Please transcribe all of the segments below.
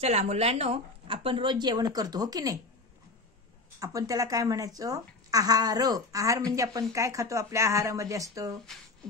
चला मुलांनो, आपण रोज जेवण करतो हो की नाही. आपण त्याला काय म्हणायचं? आहार. आहार म्हणजे आपण काय खातो? आपल्या आहारामध्ये असतं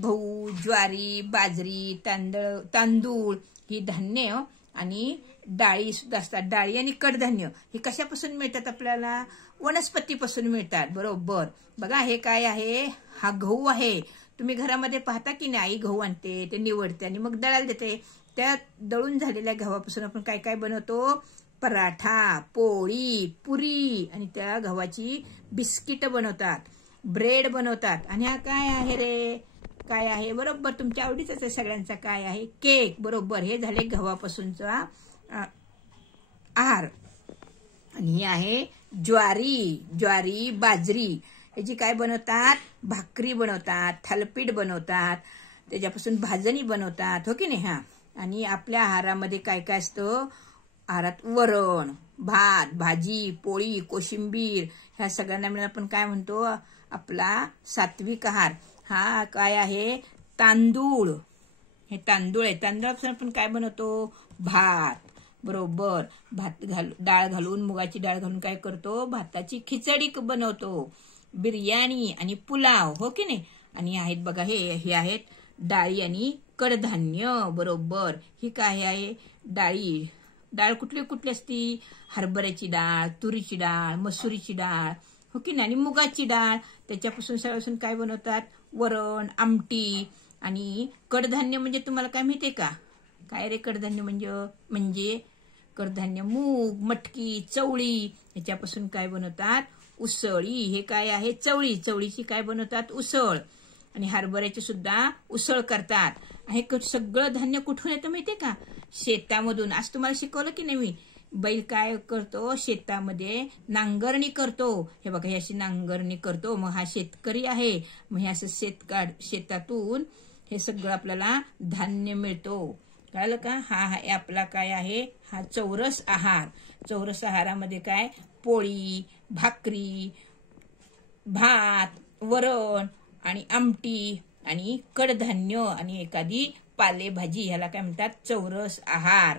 गहू, ज्वारी, बाजरी, तांदूळ ही धान्य आणि डाळी सुद्धा असतात. डाळी आणि कडधान्य हे कशापासून मिळतात? आपल्याला वनस्पतीपासून मिळतात. बरोबर. बघा हे काय आहे? हा गहू आहे. तुम्ही घरामध्ये पाहता की नाही? आई गहू आणते, ते निवडते आणि मग दळायला देते. त्या दळून झालेल्या गव्हापासून आपण काय काय बनवतो? पराठा, पोळी, पुरी आणि त्या गव्हाची बिस्किट बनवतात, ब्रेड बनवतात. आणि हा काय आहे रे? काय आहे? बरोबर तुमच्या आवडीचाच आहे सगळ्यांचा. काय आहे? केक. बरोबर. हे झाले गव्हापासूनचा आहार. आणि ही आहे ज्वारी, बाजरी. ह्याची काय बनवतात? भाकरी बनवतात, थालपीठ बनवतात, त्याच्यापासून भाजणी बनवतात हो की नाही. हा. आणि आपल्या आहारामध्ये काय काय असतं? आहारात वरण, भात, भाजी, पोळी, कोशिंबीर ह्या सगळ्यांना मिळून आपण काय म्हणतो? आपला सात्विक आहार. हा काय आहे? तांदूळ. हे तांदूळ आहे. तांदूळापासून आपण काय बनवतो? भात. बरोबर. डाळ घालून, मुगाची डाळ घालून काय करतो? भाताची खिचडी बनवतो. बिर्याणी आणि पुलाव हो की नाही. आणि आहेत बघा हे आहेत डाळी आणि कडधान्य. बरोबर. ही काय आहे? डाळ कुठली कुठली असती? हरभऱ्याची डाळ, तुरीची डाळ, मसुरीची डाळ हो की नाही, आणि मुगाची डाळ. त्याच्यापासून सगळ्यापासून काय बनवतात? वरण, आमटी. आणि कडधान्य म्हणजे तुम्हाला काय माहितीये का? काय रे कडधान्य म्हणजे कडधान्य मूग, मटकी, चवळी. ह्याच्यापासून काय बनवतात? उसळी. हे काय आहे? चवळीची काय बनवतात? उसळ. आणि हरभऱ्याची सुद्धा उसळ करतात. हे सगळं धान्य कुठून येतं माहितीये का? शेतामधून. आज तुम्हाला शिकवलं की नाही मी? बैल काय करतो? शेतामध्ये नांगरणी करतो. हे बघा, ही अशी नांगरणी करतो. मग हा शेतकरी आहे. मग हे असं शेतातून हे सगळं आपल्याला धान्य मिळतो. कळलं का? हा आपला काय आहे? हा चौरस आहार. चौरस आहारामध्ये काय? पोळी, भाकरी, भात, वरण आणि आमटी आणि कडधान्य आणि एखादी पालेभाजी. ह्याला काय म्हणतात? चौरस आहार.